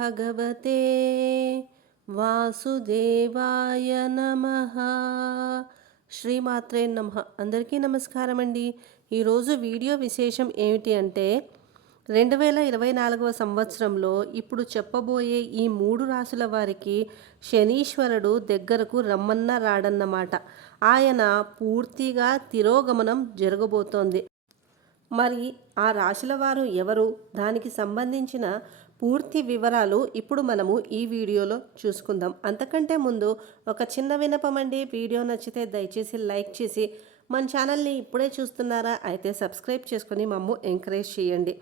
భగవతే వాసుదేవాయ నమః. శ్రీమాత్రే నమః. అందరికీ నమస్కారం అండి. ఈరోజు వీడియో విశేషం ఏమిటి అంటే 2024వ సంవత్సరంలో ఇప్పుడు చెప్పబోయే ఈ 3 రాశుల వారికి శనీశ్వరుడు దగ్గరకు రమ్మన్నా రాడన్నమాట. ఆయన పూర్తిగా తిరోగమనం జరగబోతోంది. మరి ఆ రాశుల వారు ఎవరు, దానికి సంబంధించిన పూర్తి వివరాలు ఇప్పుడు మనము ఈ వీడియోలో చూసుకుందాం. అంతకంటే ముందు ఒక చిన్న విన్నపం అండి. వీడియో నచ్చితే దయచేసి లైక్ చేసి మన ఛానల్ని ఇప్పుడే చూస్తున్నారా అయితే సబ్స్క్రైబ్ చేసుకొని మమ్ము ఎంకరేజ్ చేయండి.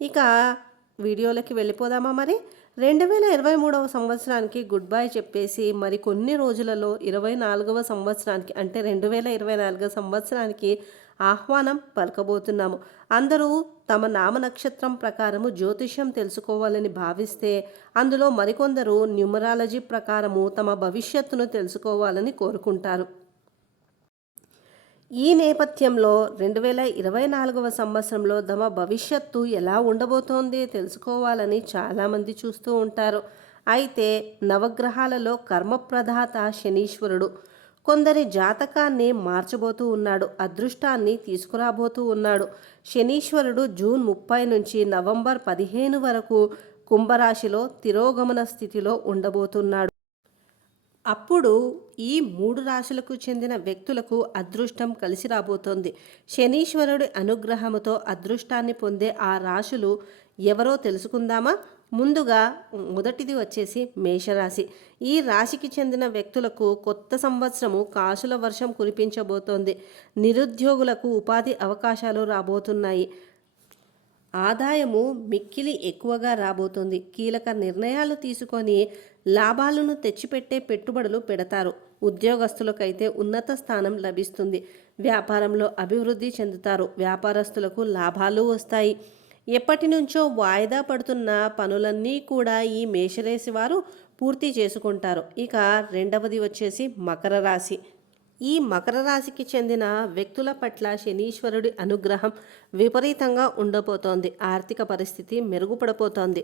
ఇక వీడియోలకి వెళ్ళిపోదామా? మరి 2023వ సంవత్సరానికి గుడ్ బై చెప్పేసి మరి కొన్ని రోజులలో 24వ సంవత్సరానికి అంటే 2024 సంవత్సరానికి ఆహ్వానం పలకబోతున్నాము. అందరూ తమ నామ నక్షత్రం ప్రకారము జ్యోతిష్యం తెలుసుకోవాలని భావిస్తే అందులో మరికొందరు న్యూమరాలజీ ప్రకారము తమ భవిష్యత్తును తెలుసుకోవాలని కోరుకుంటారు. ఈ నేపథ్యంలో 2024వ సంవత్సరంలో తమ భవిష్యత్తు ఎలా ఉండబోతోంది తెలుసుకోవాలని చాలామంది చూస్తూ ఉంటారు. అయితే నవగ్రహాలలో కర్మప్రదాత శనీశ్వరుడు కొందరి జాతకాన్ని మార్చబోతూ ఉన్నాడు, అదృష్టాన్ని తీసుకురాబోతూ ఉన్నాడు. శనీశ్వరుడు జూన్ 30 నుంచి నవంబర్ 15 వరకు కుంభరాశిలో తిరోగమన స్థితిలో ఉండబోతున్నాడు. అప్పుడు ఈ 3 రాశులకు చెందిన వ్యక్తులకు అదృష్టం కలిసి రాబోతోంది. శనీశ్వరుడి అనుగ్రహముతో అదృష్టాన్ని పొందే ఆ రాశులు ఎవరో తెలుసుకుందామా? ముందుగా మొదటిది వచ్చేసి మేషరాశి. ఈ రాశికి చెందిన వ్యక్తులకు కొత్త సంవత్సరము కాసుల వర్షం కురిపించబోతోంది. నిరుద్యోగులకు ఉపాధి అవకాశాలు రాబోతున్నాయి. ఆదాయము మిక్కిలి ఎక్కువగా రాబోతుంది. కీలక నిర్ణయాలు తీసుకొని లాభాలను తెచ్చిపెట్టే పెట్టుబడులు పెడతారు. ఉద్యోగస్తులకైతే ఉన్నత స్థానం లభిస్తుంది. వ్యాపారంలో అభివృద్ధి చెందుతారు. వ్యాపారస్తులకు లాభాలు వస్తాయి. ఎప్పటి నుంచో వాయిదా పడుతున్న పనులన్నీ కూడా ఈ మేషరాశి వారు పూర్తి చేసుకుంటారు. ఇక రెండవది వచ్చేసి మకర రాశి. ఈ మకర రాశికి చెందిన వ్యక్తుల పట్ల శనీశ్వరుడి అనుగ్రహం విపరీతంగా ఉండబోతోంది. ఆర్థిక పరిస్థితి మెరుగుపడబోతోంది.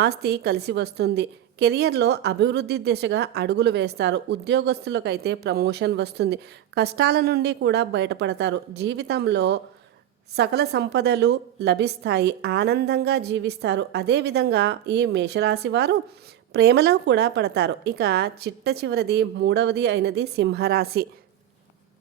ఆస్తి కలిసి వస్తుంది. కెరియర్లో అభివృద్ధి దిశగా అడుగులు వేస్తారు. ఉద్యోగస్తులకైతే ప్రమోషన్ వస్తుంది. కష్టాల నుండి కూడా బయటపడతారు. జీవితంలో సకల సంపదలు లభిస్తాయి. ఆనందంగా జీవిస్తారు. అదేవిధంగా ఈ మేషరాశి వారు ప్రేమలో కూడా పడతారు. ఇక చిట్ట చివరిది మూడవది అయినది సింహరాశి.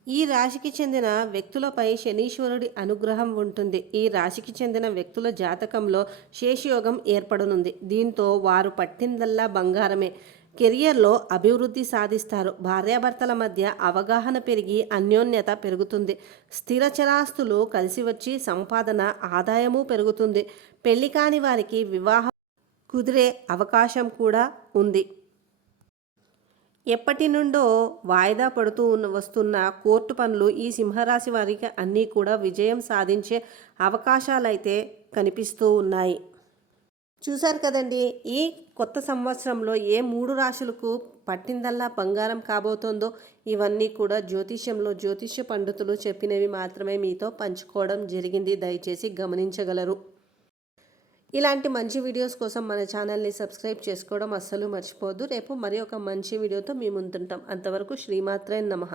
ఈ రాశికి చెందిన వ్యక్తులపై శనీశ్వరుడి అనుగ్రహం ఉంటుంది. ఈ రాశికి చెందిన వ్యక్తుల జాతకంలో శేషయోగం ఏర్పడనుంది. దీంతో వారు పట్టిందల్లా బంగారమే. కెరియర్లో అభివృద్ధి సాధిస్తారు. భార్యాభర్తల మధ్య అవగాహన పెరిగి అన్యోన్యత పెరుగుతుంది. స్థిర చరాస్తులు కలిసి వచ్చి సంపాదన ఆదాయము పెరుగుతుంది. పెళ్లి కాని వారికి వివాహం కుదిరే అవకాశం కూడా ఉంది. ఎప్పటి నుండో వాయిదా పడుతూ వస్తున్న కోర్టు పనులు ఈ సింహరాశి వారికి అన్నీ కూడా విజయం సాధించే అవకాశాలైతే కనిపిస్తూ ఉన్నాయి. చూశారు కదండి, ఈ కొత్త సంవత్సరంలో ఏ 3 రాశులకు పట్టిందల్లా బంగారం కాబోతోందో ఇవన్నీ కూడా జ్యోతిష్య పండితులు చెప్పినవి మాత్రమే మీతో పంచుకోవడం జరిగింది. దయచేసి గమనించగలరు. ఇలాంటి మంచి వీడియోస్ కోసం మన ఛానల్ని సబ్స్క్రైబ్ చేసుకోవడం అస్సలు మర్చిపోవద్దు. రేపు మరి ఒక మంచి వీడియోతో మీ ముందుంటాం. అంతవరకు శ్రీమాత్రే నమః.